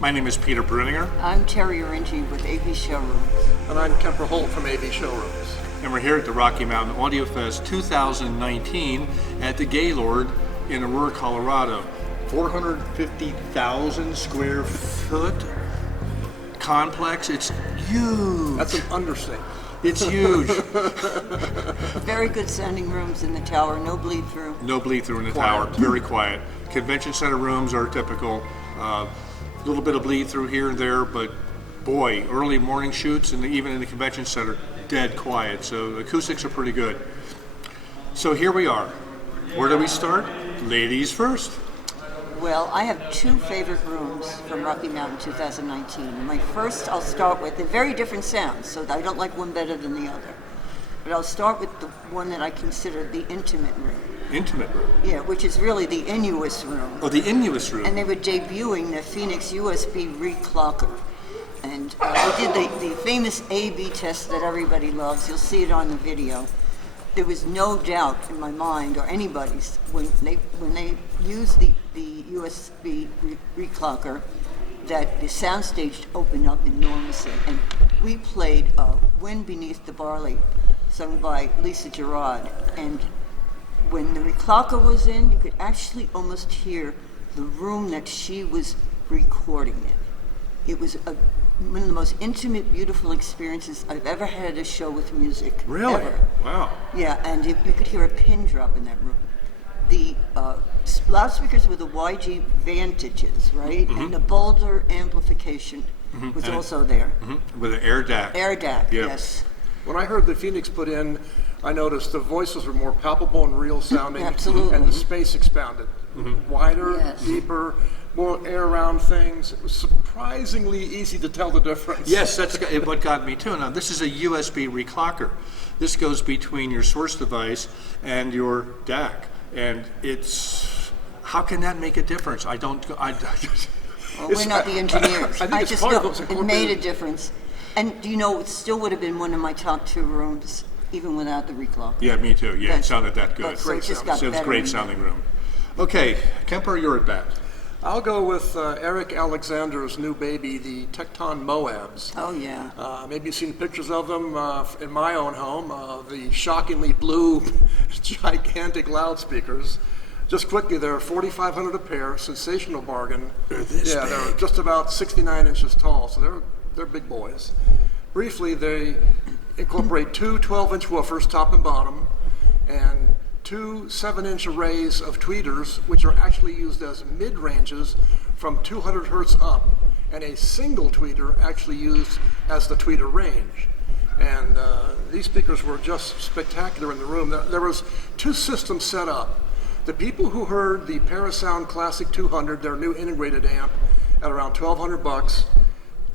My name is Peter Bruninger. I'm Terry Oringi with AV Showrooms. And I'm Kemper Holt from AV Showrooms. And we're here at the Rocky Mountain Audio Fest 2019 at the Gaylord in Aurora, Colorado. 450,000 square foot complex. It's huge. That's an understatement. It's huge. Very good sounding rooms in the tower, no bleed through. No bleed through in the Quiet. tower. Very quiet. Convention center rooms are typical. A little bit of bleed through here and there, but boy, early morning shoots and even in the convention center, dead quiet. So the acoustics are pretty good. So here we are. Where do we start? Ladies first. Well, I have two favorite rooms from Rocky Mountain 2019. My first I'll start with, they're very different sounds, so I don't like one better than the other. But I'll start with the one that I consider the intimate room. Intimate room. Yeah, which is really the Inuus room. Oh, the Inuus room. And they were debuting the Phoenix USB reclocker. And I did the famous A/B test that everybody loves. You'll see it on the video. There was no doubt in my mind or anybody's when they used the USB reclocker that the soundstage opened up enormously. And we played "Wind Beneath the Barley," sung by Lisa Gerard. And when the reclocker was in, you could actually almost hear the room that she was recording in. It was one of the most intimate, beautiful experiences I've ever had at a show with music. Really? Ever. Wow. Yeah, and you could hear a pin drop in that room. The loudspeakers were the YG Vantages, right? Mm-hmm. And the Boulder amplification was And also there. With an air DAC. Air DAC, Yep. yes. When I heard the Phoenix put in, I noticed the voices were more palpable and real sounding. Absolutely. And the space expanded. Wider, Yes. deeper, more air around things. It was surprisingly easy to tell the difference. Yes, that's what got me too. Now, this is a USB reclocker. This goes between your source device and your DAC. And it's, how can that make a difference? Well, we're not the engineers. I think it's just probably know what's it made a incorporated. difference. And do you know, it still would have been one of my top two rooms, even without the reclocker. Yeah, me too. Yeah, it That's- sounded that good. So it just got So it was better great and sounding room. Okay, Kemper, you're at bat. I'll go with Eric Alexander's new baby, the Tecton Moabs. Oh, yeah. Maybe you've seen pictures of them in my own home, the shockingly blue, gigantic loudspeakers. Just quickly, they're $4,500 a pair, sensational bargain. They're this Yeah, big. they're just about 69 inches tall, so they're big boys. Briefly, they incorporate two 12-inch woofers, top and bottom, and two 7-inch arrays of tweeters, which are actually used as mid-ranges from 200 hertz up, and a single tweeter actually used as the tweeter range. And these speakers were just spectacular in the room. There was two systems set up. The people who heard the Parasound Classic 200, their new integrated amp, at around $1,200,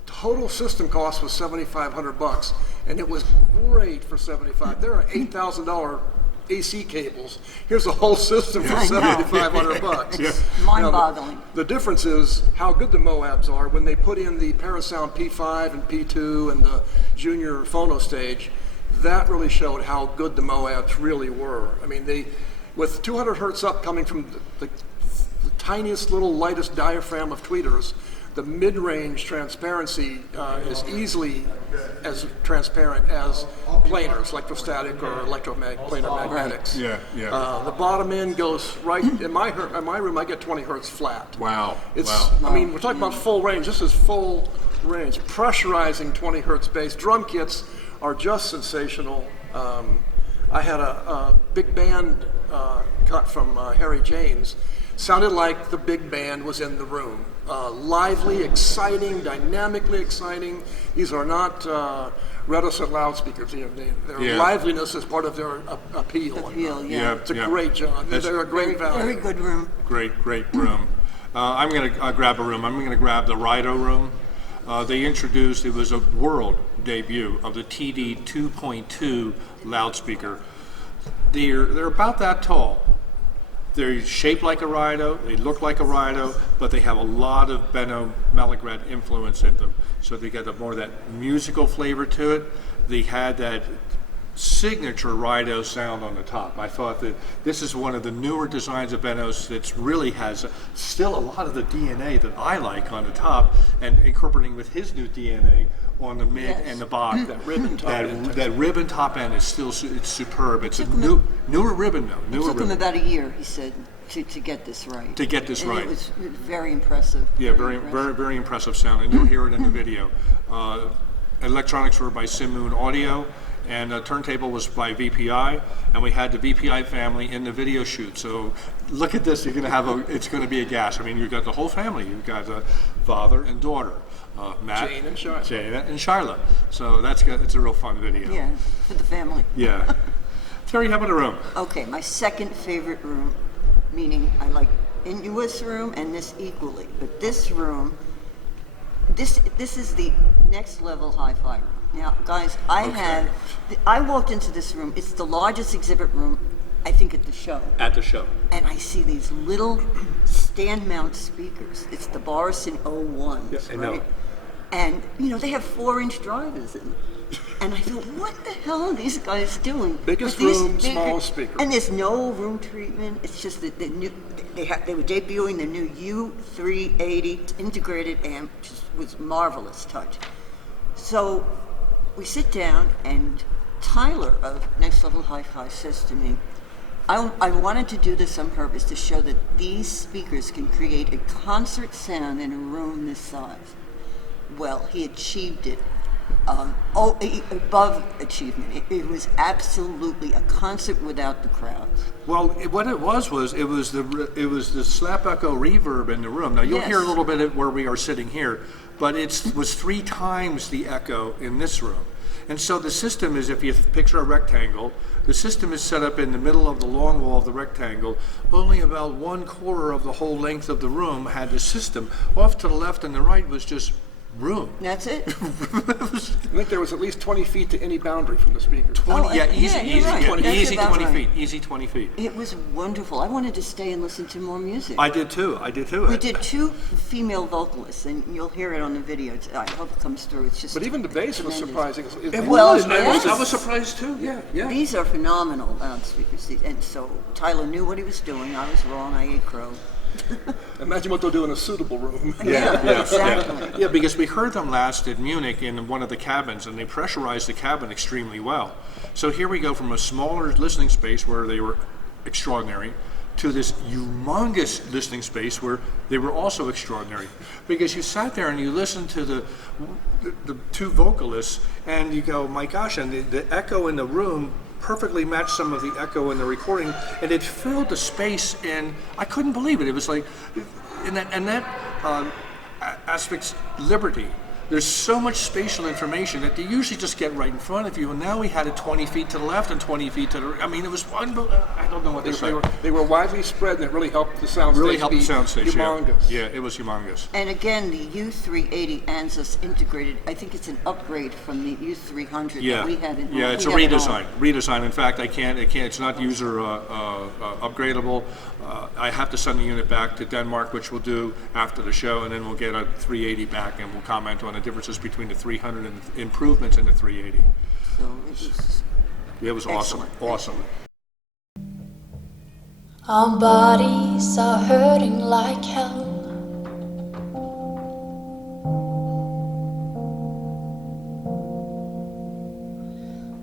total system cost was $7,500, and it was great for $75. There are $8,000 AC cables. Here's a whole system for I know. $7,500. Yeah. Mind-boggling. The difference is how good the Moabs are when they put in the Parasound P5 and P2 and the Junior Phono stage. That really showed how good the Moabs really were. I mean, with 200 hertz up coming from the tiniest little lightest diaphragm of tweeters, the mid-range transparency is easily as transparent as planars, electrostatic or planar magnetics. Yeah, yeah. The bottom end goes right in my room. I get 20 hertz flat. Wow. It's. Wow. I mean, we're talking about full range. This is full range. Pressurizing 20 hertz bass. Drum kits are just sensational. I had a big band cut from Harry James. Sounded like the big band was in the room. Lively, exciting, dynamically exciting. These are not reticent loudspeakers. Their Yeah. liveliness is part of their appeal. Appeal, yeah. Yeah. It's a great job. They're a great value. Very good room. Great room. I'm going to grab a room. I'm going to grab the Rido room. They introduced, it was a world debut of the TD 2.2 loudspeaker. They're about that tall. They're shaped like a Rido, they look like a Rido, but they have a lot of Benno Malagrad influence in them. So they got more of that musical flavor to it. They had that signature Rido sound on the top. I thought that this is one of the newer designs of Benos that really has still a lot of the DNA that I like on the top, and incorporating with his new DNA on the mid and the bottom. That ribbon top end. That ribbon top end is still it's superb. It's a newer ribbon though. It took him about a year, he said, to get this right. To get this and right. It was very impressive. Yeah, very impressive sound, and you'll hear it in the video. Electronics were by Simoon Audio, and the turntable was by VPI, and we had the VPI family in the video shoot. So look at this, you're going to have it's going to be a gas. I mean, you've got the whole family. You've got father and daughter, Matt, Jane and Shyla. Jane and Shyla. So it's a real fun video. Yeah, for the family. Yeah. Terry, how about a room? Okay, my second favorite room, meaning I like Inua's room and this equally, but this room, this is the next level hi-fi room. Now, guys, I walked into this room. It's the largest exhibit room, I think, at the show. At the show. And I see these little stand mount speakers. It's the Borison 01s, Yes, I right? know. And, they have 4-inch drivers in them. And I thought, what the hell are these guys doing? Biggest with these room, speakers? smallest speaker. And there's no room treatment. It's just that they were debuting the new U380 integrated amp, which was marvelous touch. So we sit down, and Tyler of Next Level Hi-Fi says to me, I wanted to do this on purpose to show that these speakers can create a concert sound in a room this size. Well, he achieved it. Above achievement. It was absolutely a concert without the crowds. Well, what it was the slap echo reverb in the room. Now you'll Yes. hear a little bit of where we are sitting here, but it was 3 times the echo in this room. And so the system is, if you picture a rectangle, the system is set up in the middle of the long wall of the rectangle. Only about 1/4 of the whole length of the room had the system. Off to the left and the right was just room. That's it. I think there was at least 20 feet to any boundary from the speaker. 20, Oh, yeah, you're right. That's easy about 20 right. feet, easy 20 feet. It was wonderful. I wanted to stay and listen to more music. I did too. We did 2 female vocalists, and you'll hear it on the video. I hope it comes through. It's just. But even the bass was tremendous. surprising. Well, I was surprised too. Yeah. These are phenomenal loudspeakers, and so Tyler knew what he was doing. I was wrong. I ate crow. Imagine what they'll do in a suitable room. Yeah, exactly. Yeah, because we heard them last in Munich in one of the cabins, and they pressurized the cabin extremely well. So here we go from a smaller listening space where they were extraordinary to this humongous listening space where they were also extraordinary. Because you sat there and you listened to the 2 vocalists, and you go, my gosh, and the echo in the room perfectly matched some of the echo in the recording, and it filled the space, and I couldn't believe it. It was like, and that aspect's liberty. There's so much spatial information that they usually just get right in front of you, and now we had it 20 feet to the left and 20 feet to the right. I mean, it was unbelievable. I don't know what to say. They were widely spread, and it really helped the sound Really stage helped the be sound stage. humongous. Yeah, it was humongous. And again, the U380 ANSYS integrated. I think it's an upgrade from the U300 that we had. It's a redesign. Redesign. In fact, I can't. It's not user upgradable. I have to send the unit back to Denmark, which we'll do after the show, and then we'll get a 380 back, and we'll comment on the differences between the 300 and improvements in the 380. So it was Awesome. excellent. Awesome. Our bodies are hurting like hell.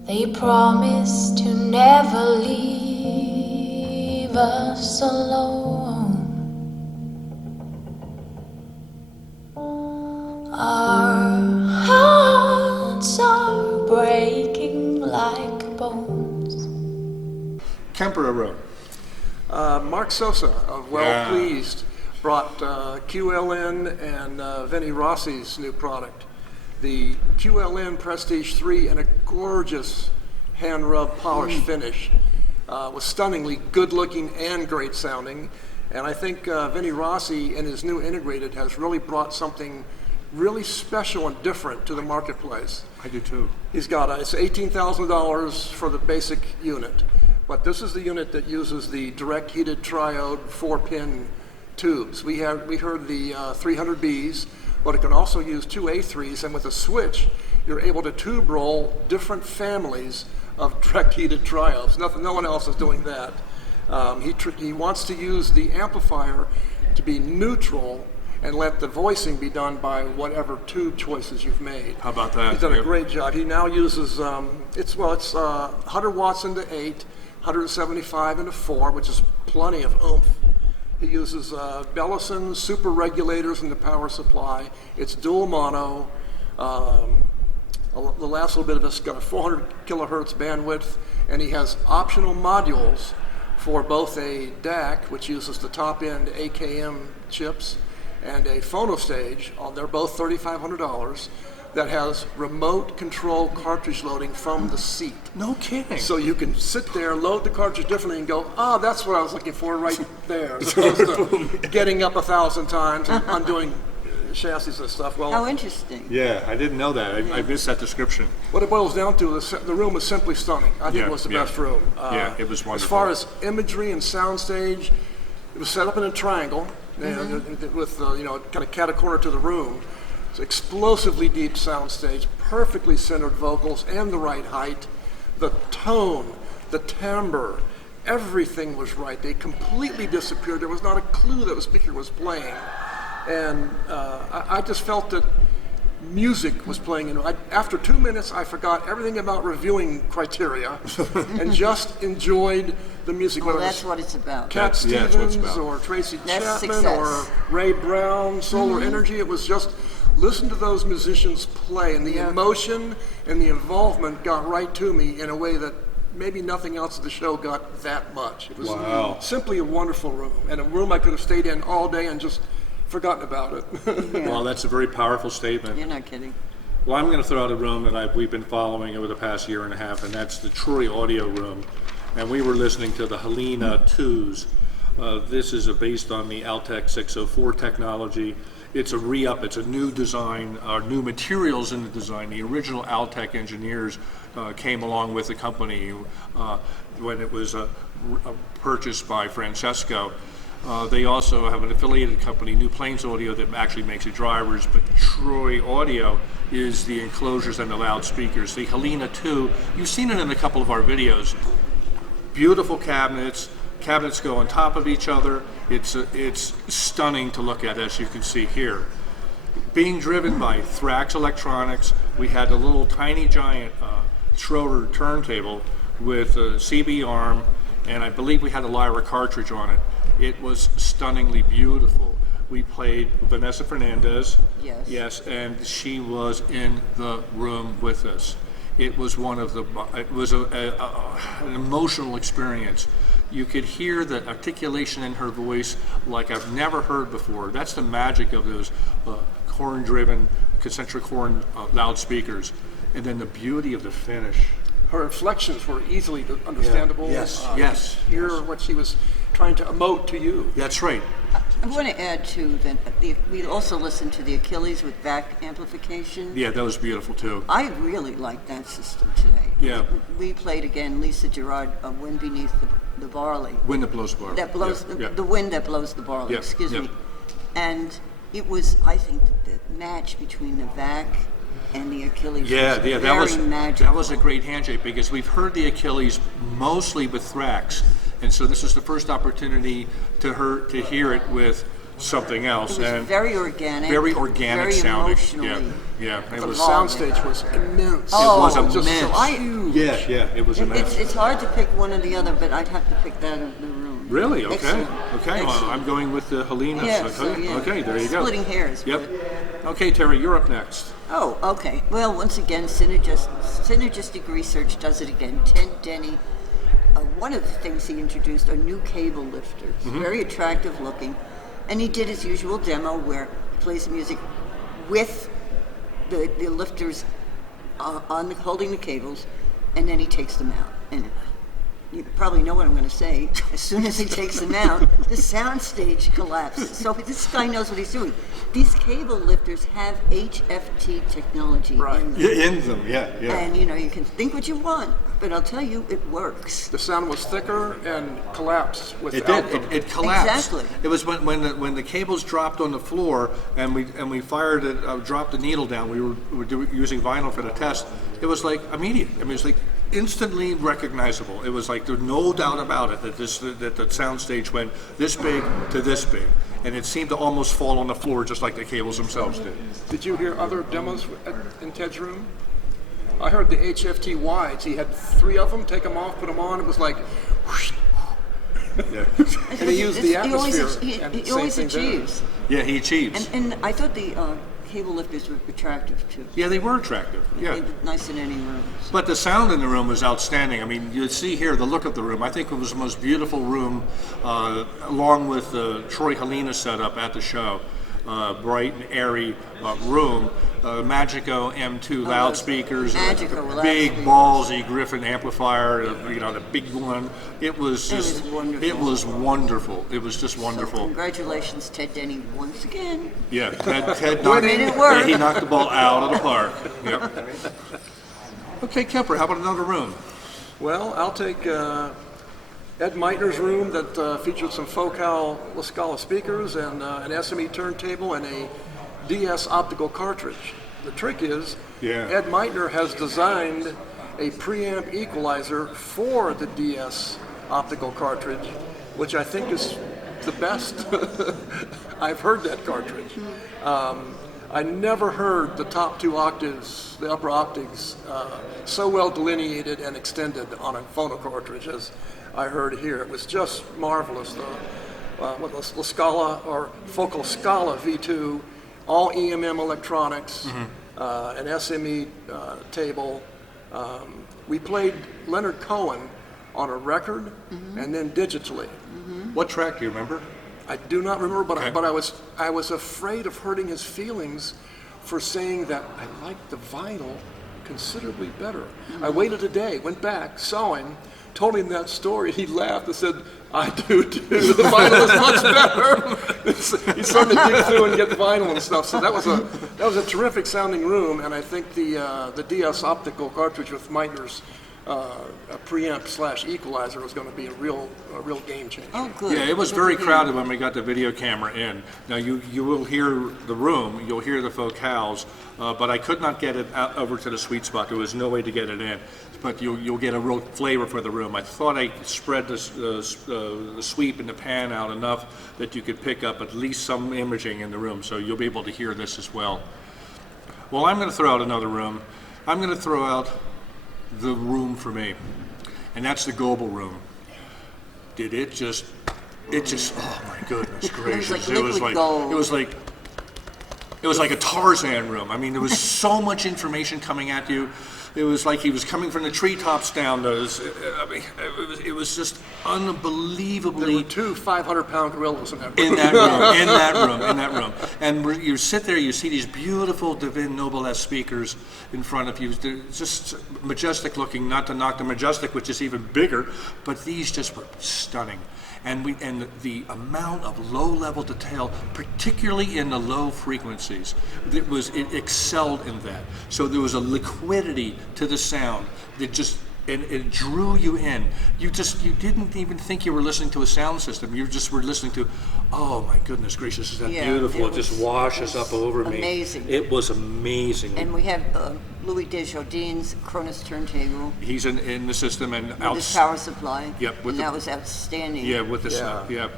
They promise to never leave us alone. Our hearts are breaking like bones. Kemper room. Mark Sosa of Well Yeah. Pleased brought QLN and Vinnie Rossi's new product. The QLN Prestige 3 in a gorgeous hand-rub polish finish. Was stunningly good-looking and great sounding. And I think Vinnie Rossi in his new integrated has really brought something really special and different to the marketplace. I do too. He's got it's $18,000 for the basic unit, but this is the unit that uses the direct heated triode 4-pin tubes. We heard the 300Bs, but it can also use 2 A3s, and with a switch, you're able to tube roll different families of direct heated triumphs. No one else is doing that. He wants to use the amplifier to be neutral and let the voicing be done by whatever tube choices you've made. How about that? He's done a Yep. great job. He now uses, it's 100 watts into 8, 175 into 4, which is plenty of oomph. He uses Bellison super regulators in the power supply. It's dual mono. The last little bit of it's got a 400 kilohertz bandwidth, and he has optional modules for both a DAC, which uses the top end AKM chips, and a phonostage. They're both $3,500. That has remote control cartridge loading from the seat. No kidding. So you can sit there, load the cartridge differently, and go, that's what I was looking for right there. As opposed to getting up 1,000 times and undoing chassis and stuff. Well, How interesting. Yeah, I didn't know that. I missed that description. what it boils down to is the room was simply stunning. I think Yeah, it was the yeah. best room. Yeah, it was As far wonderful. as imagery and soundstage, it was set up in a triangle with kind of cat-a-corner to the room. It's explosively deep soundstage, perfectly centered vocals and the right height. The tone, the timbre, everything was right. They completely disappeared. There was not a clue that the speaker was playing. And I just felt that music was playing. After 2 minutes, I forgot everything about reviewing criteria and just enjoyed the music. Well, whether it that's was what it's about. Cat That's- yeah, that's what it's Stevens about. or Tracy That's Chapman success. or Ray Brown, Solar Energy. It was just listen to those musicians play, and the emotion and the involvement got right to me in a way that maybe nothing else at the show got that much. It was Wow. simply a wonderful room, and a room I could have stayed in all day and just forgotten about it. Well, that's a very powerful statement. You're not kidding. Well, I'm going to throw out a room that we've been following over the past year and a half, and that's the Troy Audio Room. And we were listening to the Helena 2s. This is based on the Altec 604 technology. It's a re-up, it's a new design, new materials in the design. The original Altec engineers came along with the company when it was purchased by Francesco. They also have an affiliated company, New Plains Audio, that actually makes the drivers, but Troy Audio is the enclosures and the loudspeakers. The Helena 2, you've seen it in a couple of our videos. Beautiful cabinets go on top of each other. It's stunning to look at, as you can see here. Being driven by Thrax Electronics, we had a little tiny giant Schroeder turntable with a CB arm, and I believe we had a Lyra cartridge on it. It was stunningly beautiful. We played Vanessa Fernandez. Yes. Yes, and she was in the room with us. It was an emotional experience. You could hear the articulation in her voice like I've never heard before. That's the magic of those horn-driven, concentric horn loudspeakers. And then the beauty of the finish. Her inflections were easily understandable. Yes, You yes, could hear what she was trying to emote to you. That's right. I want to add too that we also listened to the Achilles with back amplification. Yeah, that was beautiful too. I really like that system today. Yeah. We played again Lisa Gerard, "Wind Beneath the Barley." Wind that blows the bar. That blows Yeah, the wind that blows the barley. Yeah, Excuse yeah. me. And it was, I think, the match between the VAC and the Achilles. Yeah, was yeah, very magical. that was a great handshake because we've heard the Achilles mostly with Thrax, and so this was the first opportunity to hear it with something else. It was and very organic. very organic very sounding. Emotionally. Yeah, it The was. Evolving. soundstage was immense. Oh, was just immense. so I- huge. Yeah, it was immense. It's hard to pick one or the other, but I'd have to pick that in the room. Really? Okay. Excellent. Okay. Well, Excellent. I'm going with the Helena. Yeah, okay. so, yeah. Okay. There you go. Splitting hairs. Yep. but- Okay, Terry, you're up next. Oh, okay. Well, once again, Synergistic Research does it again. Ted Denny. One of the things he introduced are new cable lifters. Very attractive looking. And he did his usual demo where he plays the music with the lifters holding the cables, and then he takes them out. And you probably know what I'm going to say. As soon as he takes them out, the soundstage collapses. So this guy knows what he's doing. These cable lifters have HFT technology Right. in them. Yeah, in them. Yeah. And you can think what you want, but I'll tell you, it works. The sound was thicker and collapsed with It the did. output. It collapsed. Exactly. It was when the cables dropped on the floor and we fired it, dropped the needle down. We were using vinyl for the test. It was like immediate. I mean, it's like instantly recognizable. It was like there's no doubt about it that the soundstage went this big to this big, and it seemed to almost fall on the floor just like the cables themselves did. Did you hear other demos in Ted's room? I heard the HFT wides. He had 3 of them. Take them off, put them on. It was like, whoosh. Yeah, And he used the He always, atmosphere. and he same always thing there. achieves. yeah, he achieves. And I thought the cable lifters were attractive too. Yeah, they were attractive. Yeah. They looked nice in any room. But the sound in the room was outstanding. I mean, you see here the look of the room. I think it was the most beautiful room, along with the Troy Helena setup at the show. Bright and airy room. Magico M2 loudspeakers, Magico big loudspeakers. ballsy Griffin amplifier, the big one. It was just, wonderful. it was wonderful. It was just So wonderful. congratulations, Ted Denny, once again. Yeah, Ted knocked, Made it work. he knocked the ball out of the park. Yep. Okay, Kemper, how about another room? Well, I'll take Ed Meitner's room that featured some Focal La Scala speakers and an SME turntable and a DS optical cartridge. The trick is, Yeah. Ed Meitner has designed a preamp equalizer for the DS optical cartridge, which I think is the best. I've heard that cartridge. I never heard the top 2 octaves, the upper octaves, so well delineated and extended on a phono cartridge as I heard here. It was just marvelous. La Scala or Focal Scala V2, all EMM electronics, an SME table. We played Leonard Cohen on a record and then digitally. What track do you remember? I do not remember, but, Okay. but I was afraid of hurting his feelings for saying that I liked the vinyl considerably better. I waited a day, went back, saw him, told him that story. He laughed and said, "I do too. The vinyl is much better." He's starting to dig through and get vinyl and stuff. So that was a terrific sounding room, and I think the DS optical cartridge with Meitner's a preamp / equalizer was going to be a real game changer. Oh, good. Yeah, it was very crowded when we got the video camera in. Now you will hear the room, you'll hear the focals, but I could not get it out over to the sweet spot. There was no way to get it in. But you'll get a real flavor for the room. I thought I spread the sweep and the pan out enough that you could pick up at least some imaging in the room, so you'll be able to hear this as well. Well, I'm going to throw out another room. I'm going to throw out the room for me, and that's the Goebel room. Did it just, oh my goodness gracious. like liquid gold. It was like a Tarzan room. I mean, there was so much information coming at you. It was like he was coming from the treetops down those. I mean, it was just There unbelievably were 2 500-pound gorillas in that room. in that room. And you sit there, you see these beautiful Divin Noblesse speakers in front of you. They're just majestic looking, not to knock the Majestic, which is even bigger, but these just were stunning. And the amount of low-level detail, particularly in the low frequencies, it excelled in that. So there was a liquidity to the sound that just and it drew you in. You didn't even think you were listening to a sound system. You just were listening to, oh my goodness gracious, is that Yeah, beautiful? it It just was- washes it was up over me. amazing. It was amazing. And we have Louis Desjardins' Cronus turntable He's in the system and with out. his power supply. Yep, with and the- that was outstanding. Yeah, with this Yeah.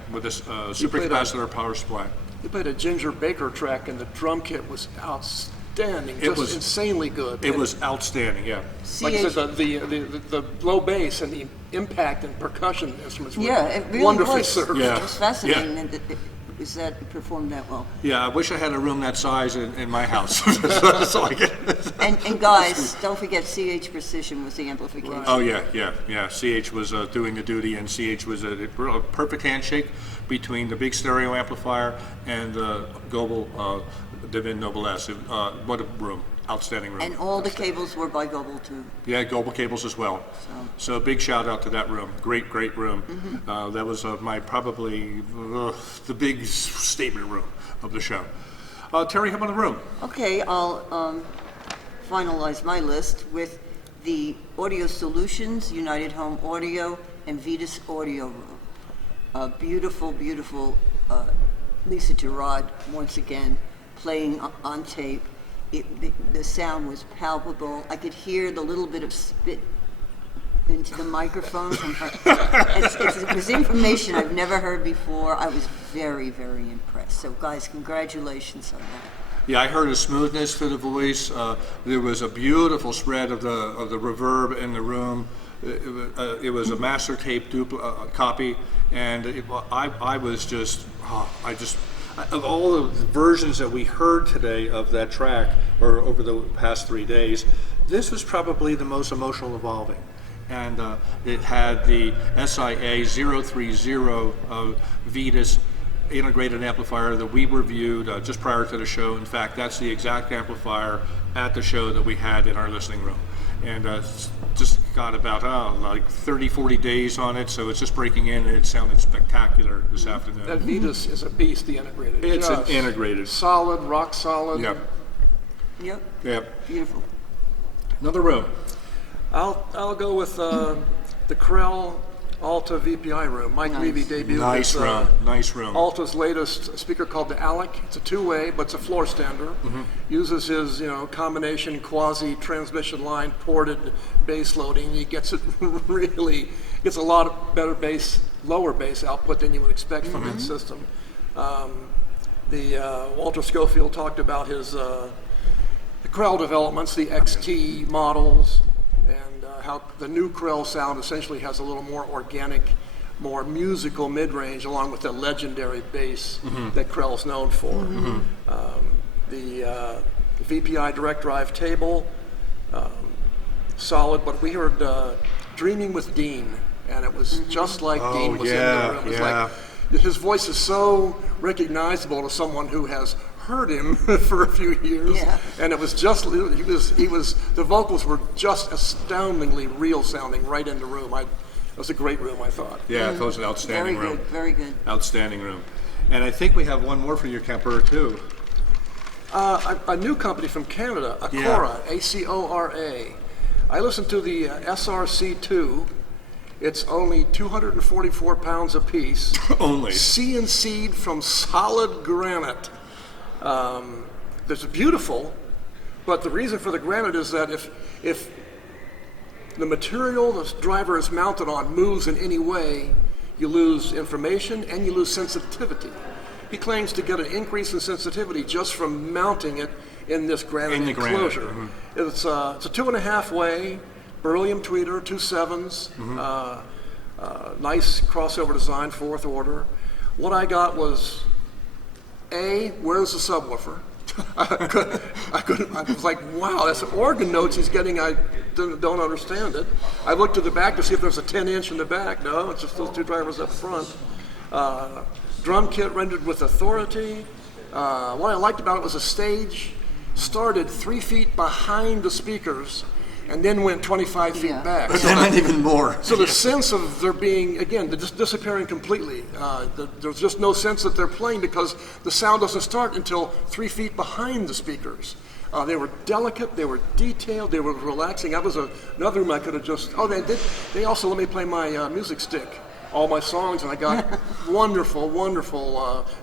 supercapacitor power supply. You played a Ginger Baker track, and the drum kit was outstanding. It Just was- insanely good. It And was outstanding. Yeah. like I CH said, the low bass and the impact and percussion instruments were Yeah, it really wonderfully was. served. Yeah. It was fascinating that it performed that well. Yeah, I wish I had a room that size in my house. So I get. And guys, don't forget CH Precision was the amplification. Oh yeah. CH was doing the duty, and CH was a perfect handshake between the big stereo amplifier and the Goebel Divin Noblesse. What a room! Outstanding room. And all the cables were by Goebel too. Yeah, Goebel cables as well. So big shout out to that room. Great room. That was my probably the big statement room of the show. Terry, how about the room? Okay, I'll finalize my list with the Audio Solutions, United Home Audio, and Vetus Audio room. Beautiful Lisa Gerard once again playing on tape. The sound was palpable. I could hear the little bit of spit into the microphone from her. It was information I've never heard before. I was very, very impressed. So, guys, congratulations on that. Yeah, I heard a smoothness to the voice. There was a beautiful spread of the reverb in the room. It was a master tape copy, and I was just, of all the versions that we heard today of that track, or over the past 3 days, this was probably the most emotional evolving. And it had the SIA 030 Vetus integrated amplifier that we reviewed just prior to the show. In fact, that's the exact amplifier at the show that we had in our listening room. And just got about like 30, 40 days on it, so it's just breaking in, and it sounded spectacular this afternoon. That Vetus is a beast, the integrated. It's Just an integrated. solid, rock solid. Yep. Yep. Beautiful. Another room. I'll go with the Krell Alta VPI room. Mike Nice. Levy debuted Nice his, room. Nice room. Alta's latest speaker called the Alec. It's a two-way, but it's a floor stander. Uses his combination quasi transmission line ported bass loading. He gets it really gets a lot of better bass, lower bass output than you would expect from that system. Walter Schofield talked about his the Krell developments, the XT models, and how the new Krell sound essentially has a little more organic, more musical mid-range, along with the legendary bass that Krell's known for. The VPI direct drive table, solid, but we heard Dreaming with Dean, and it was just like Dean was in the room. It was like, his voice is so recognizable to someone who has heard him for a few years, and it was just the vocals were just astoundingly real sounding right in the room. It was a great room, I thought. Yeah, I thought it was an outstanding Very room. good. Very good. Outstanding room. And I think we have one more for your Kemper too. A new company from Canada, Acora, A-C-O-R-A. I listened to the SRC2. It's only 244 pounds a piece. Only. CNC'd from solid granite. That's beautiful, but the reason for the granite is that if the material the driver is mounted on moves in any way, you lose information and you lose sensitivity. He claims to get an increase in sensitivity just from mounting it in this granite enclosure. It's a 2.5 way beryllium tweeter, 2 7s, nice crossover design, 4th order. What I got was where's the subwoofer? I was like, wow, that's organ notes he's getting. I don't understand it. I looked to the back to see if there's a 10-inch in the back. No, it's just those two drivers up front. Drum kit rendered with authority. What I liked about it was the stage started 3 feet behind the speakers and then went 25 feet back. But then even more. So the sense of there being, again, disappearing completely. There's just no sense that they're playing because the sound doesn't start until 3 feet behind the speakers. They were delicate, they were detailed, they were relaxing. That was another room I could have just, they also let me play my music stick, all my songs, and I got wonderful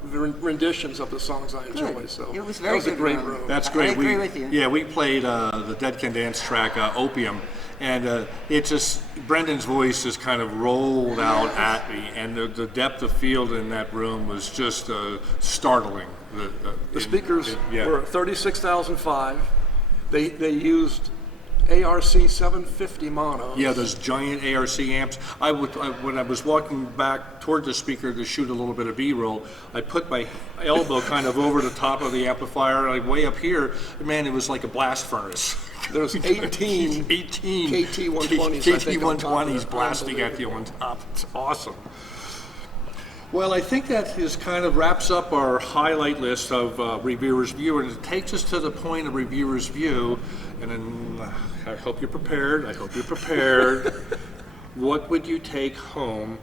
renditions of the songs I enjoy. Good. So It was very that was a good great room. room. That's great. I agree with you. Yeah, we played the Dead Can Dance track, Opium, and it just, Brendan's voice just kind of rolled out at me, and the depth of field in that room was just startling. The speakers were 36,005. They used ARC 750 mono. Yeah, those giant ARC amps. When I was walking back toward the speaker to shoot a little bit of B-roll, I put my elbow kind of over the top of the amplifier, like way up here. Man, it was like a blast furnace. There's 18 KT-120s, KT-120s blasting at you on top. It's awesome. Well, I think that kind of wraps up our highlight list of Reviewer's View, and it takes us to the point of Reviewer's View. And then I hope you're prepared. What would you take home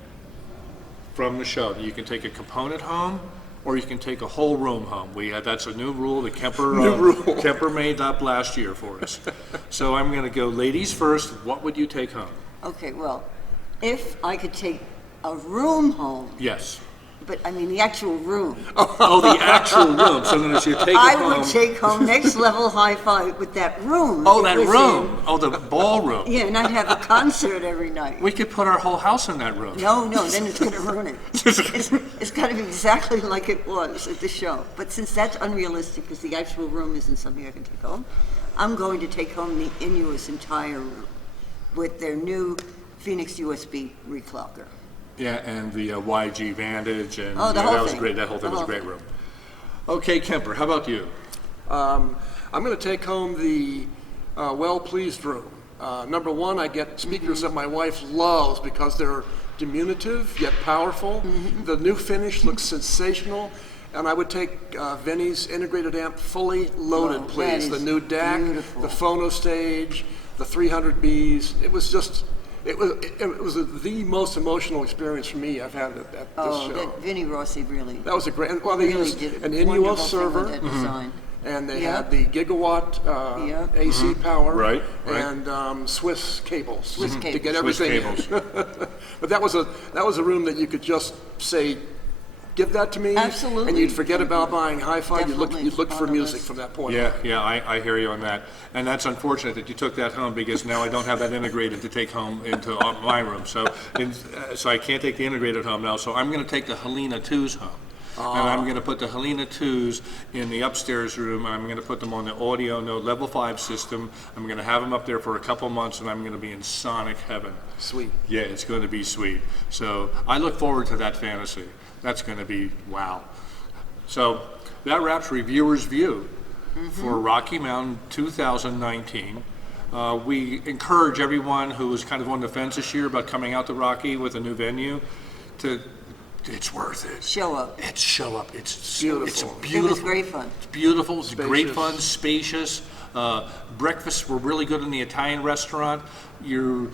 from the show? You can take a component home, or you can take a whole room home. That's a new rule that Kemper made up last year for us. So I'm going to go ladies first. What would you take home? Okay, well, if I could take a room home, Yes. but I mean the actual room. Oh, the actual room. So then as you take it I home. would take home next level hi-fi with that room. Oh, it that was room. Oh, the ballroom. in. Yeah, and I'd have a concert every night. We could put our whole house in that room. No, then it's going to ruin it. It's got to be exactly like it was at the show. But since that's unrealistic, because the actual room isn't something I can take home, I'm going to take home the Inuus entire room with their new Phoenix USB reclocker. Yeah, and the YG Vantage, and Oh, the yeah, whole that was thing. great. That whole thing The was a whole great thing. room. Okay, Kemper, how about you? I'm going to take home the well-pleased room. Number one, I get speakers that my wife loves because they're diminutive yet powerful. The new finish looks sensational. And I would take Vinny's integrated amp fully loaded, Oh, that please. The is new DAC, beautiful. the phono stage, the 300Bs. It was just, it was the most emotional experience for me I've had at this Oh, show. that Vinny Rossi really, That was a great, well, they really used did an a Inuos wonderful thing server. with that design. And they Yeah. had the gigawatt Yeah. AC power, Right, right. and Swiss cables Swiss to cables. get Swiss everything. cables. But that was a room that you could just say, "Give that to me," Absolutely. and you'd forget about buying hi-fi. Definitely. You'd look On for the music list. from that point. Yeah, on. yeah, I hear you on that. And that's unfortunate that you took that home because now I don't have that integrated to take home into my room. So I can't take the integrated home now. So I'm going to take the Helena 2s home. And I'm going to put the Helena 2s in the upstairs room. I'm going to put them on the audio note level 5 system. I'm going to have them up there for a couple months, and I'm going to be in sonic heaven. Sweet. Yeah, it's going to be sweet. So I look forward to that fantasy. That's going to be wow. So that wraps Reviewer's View for Rocky Mountain 2019. We encourage everyone who was kind of on the fence this year about coming out to Rocky with a new venue to, it's worth it. show up. It's show up. It's Beautiful. It's It was It was great fun. It's beautiful. It's great Spacious. fun, spacious. Breakfasts were really good in the Italian restaurant. You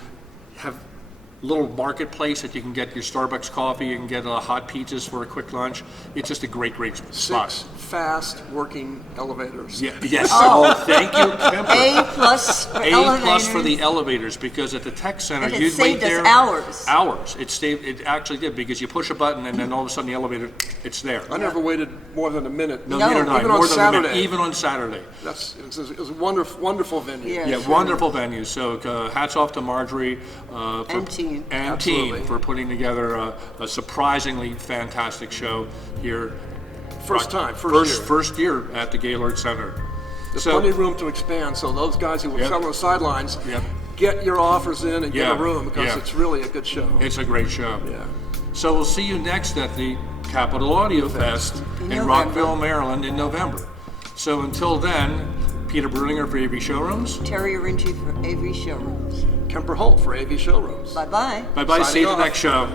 have a little marketplace that you can get your Starbucks coffee. You can get hot pizzas for a quick lunch. It's just a great spot. 6 fast working elevators. Yeah, yes. Oh, thank you, Kemper. A+ for A+ elevators. for the elevators, because at the tech center And it you'd wait saved us there hours. Hours. It actually did, because you push a button and then all of a sudden the elevator, it's there. I never waited more than a minute. No, No, neither did I. even More on than a minute, Saturday. even on Saturday. It was a wonderful venue. Yeah. Yeah, sure. wonderful venue. So hats off to Marjorie And team. and Absolutely. team for putting together a surprisingly fantastic show here. First year. First year at the Gaylord Center. There's So plenty of room to expand, so those guys who were Yep. selling on the sidelines, Yep. get your offers in and get Yeah, a room, because yeah. it's really a good show. it's a great show. Yeah. So we'll see you next at the Capitol Audio Fest in November. Rockville, Maryland in November. So until then, Peter Bruninger for AV Showrooms. Terry Arinci for AV Showrooms. Kemper Holt for AV Showrooms. Bye-bye. Bye-bye. See you Signing at the off. next show.